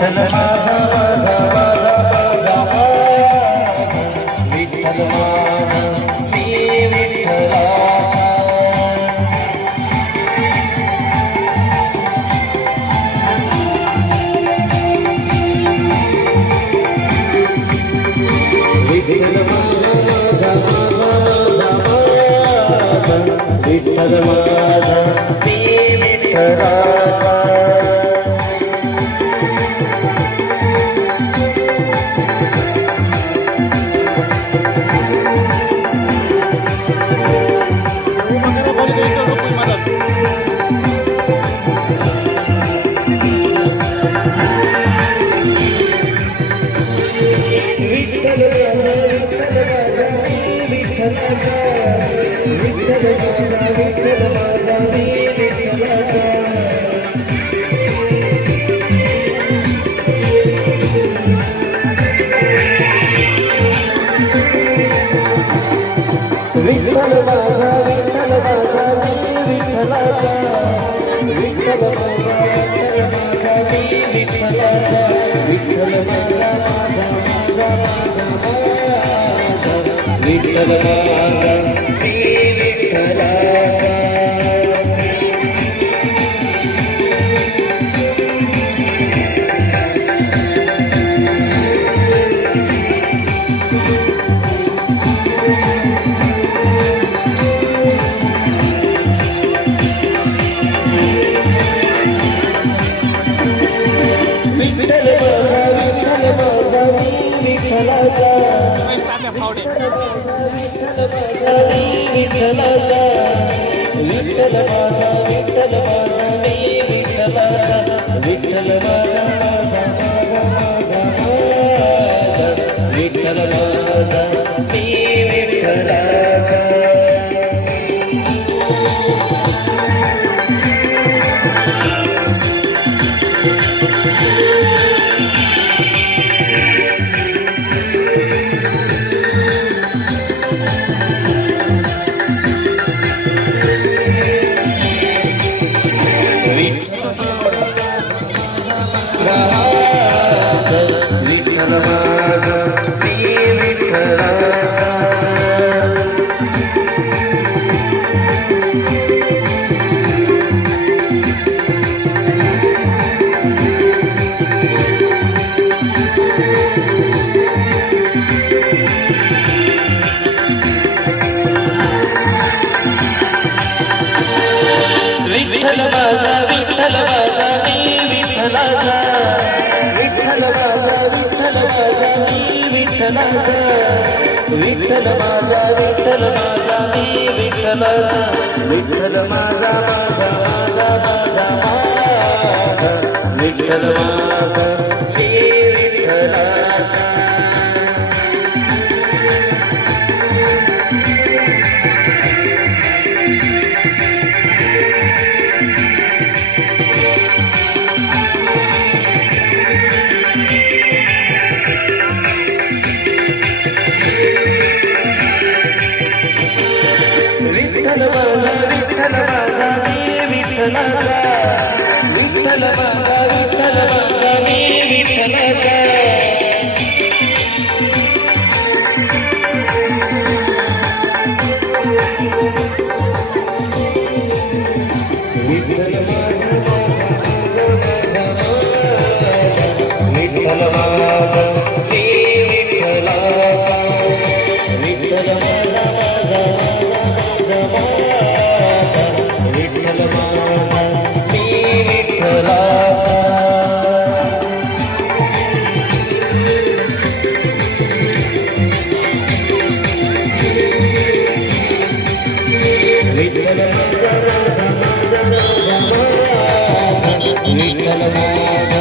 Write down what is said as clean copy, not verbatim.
विठ्ठल माझा माझा माझा माझा विठ्ठल माझा मी विठ्ठलाचा विठ्ठल माझा माझा माझा माझा विठ्ठल माझा मी विठ्ठलाचा विठ्ठल माझा विठ्ठल माझा मी विठ्ठलाचा विठ्ठल माझा विठ्ठल माझा मी विठ्ठलाचा विठ्ठल माझा विठ्ठल माझा मी विठ्ठलाचा विठ्ठल माझा माझा माझा माझा विठ्ठल माझा मी विठ्ठलाचा विठ्ठल माझा मी विठ्ठलाचा विठ्ठल माझा विठ्ठल माझा मी विठ्ठलाचा विठ्ठल माझा विठ्ठल माझा मी विठ्ठलाचा विठ्ठल माझा विठ्ठल माझा मी विठ्ठलाचा विठ्ठल माझा माझा माझा माझा माझा विठ्ठल माझा मी विठ्ठलाचा विठ्ठल माझा विठ्ठल माझा मी विठ्ठलाचा विठ्ठल माझा मी विठ्ठलाचा विठ्ठल माझा मी विठ्ठलाचा विठ्ठल माझा माझा विठ्ठल माझा मी विठ्ठलाचा विठ्ठल माझा माझा माझा माझा विठ्ठल माझा